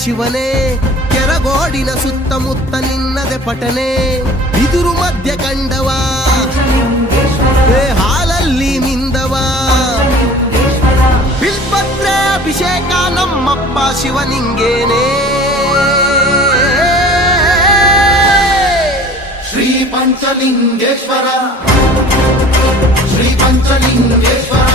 ಶಿವನೇ ಕೆರಗೋಡಿನ ಸುತ್ತಮುತ್ತ ನಿನ್ನದೆ ಪಟನೆ ಬಿದುರು ಮಧ್ಯ ಕಂಡವ ಹಾಲಲ್ಲಿ ಮಿಂದವ ಬಿಲ್ಪತ್ರೆ ಅಭಿಷೇಕ ನಮ್ಮಪ್ಪ ಶಿವನಿಂಗೇನೆ ಶ್ರೀ ಪಂಚಲಿಂಗೇಶ್ವರ ಶ್ರೀ ಪಂಚಲಿಂಗೇಶ್ವರ